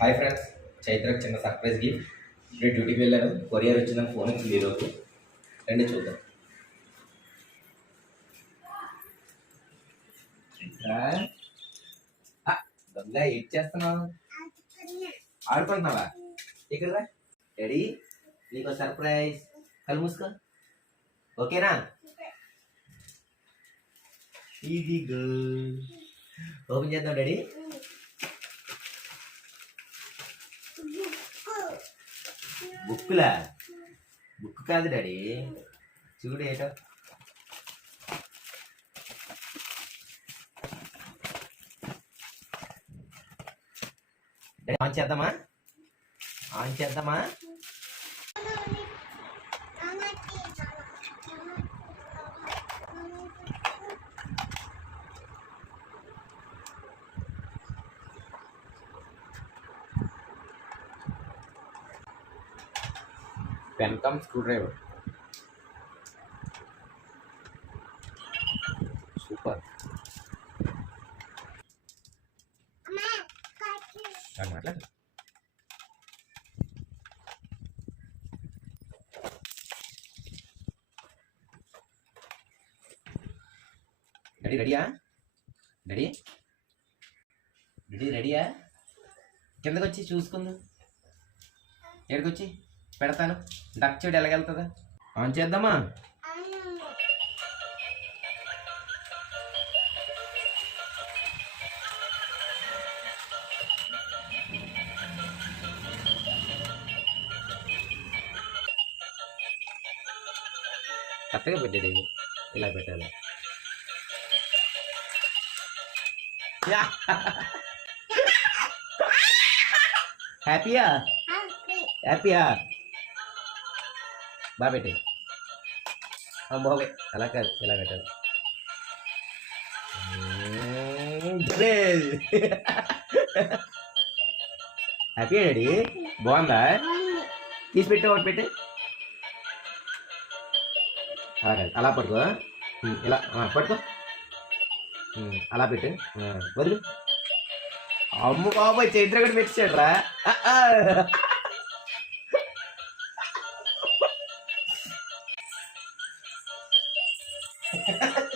Hi friends చైత్రకు చిన్న surprise gift ఇప్పుడు డ్యూటీకి వెళ్ళాను. కొరియర్ వచ్చిందని ఫోన్ వచ్చింది ఈరోజు రండి చూద్దాం. దొంగ ఏం చేస్తున్నావు? ఆడుకుంటున్నావా? ఇక్కడ రా. రెడీ నీకు సర్ప్రైజ్ కళ్ళు మూసుకో. ఓకేనా? ఇదిగో ఓపెన్ చేద్దాం డాడీ బుక్లా బుక్ కాదు డాడీ. చూడు ఏటో. ఆన్ చేద్దామా? ఆన్ చేద్దామా? Pen cum screwdriver super మాట్లాడు రెడీ రెడీయా రెడీ రెడీ రెడీయా కిందకి వచ్చి చూసుకుందాం. ఎక్కడికి వచ్చి పెడతాను. డక్ చెడు ఎలాగెళ్తుందా ఆన్ చేద్దామా? కరెక్ట్గా పెట్టేది ఇలా పెట్టాలి. యా. హ్యాపీయా? హ్యాపీయా? బాగా పెట్టే బాగా అలా కాదు ఇలా పెట్టాలి. హ్యాపీ డాడీ బాగుందా? తీసి పెట్టే ఒకటి పెట్టే. అలా కాదు అలా పట్టుకో. ఇలా ఆ, పట్టుకో. అలా పెట్టు. వదిలి. అమ్మ బాబాయ్ చైత్ర కూడా పెట్టాడు రా Ha.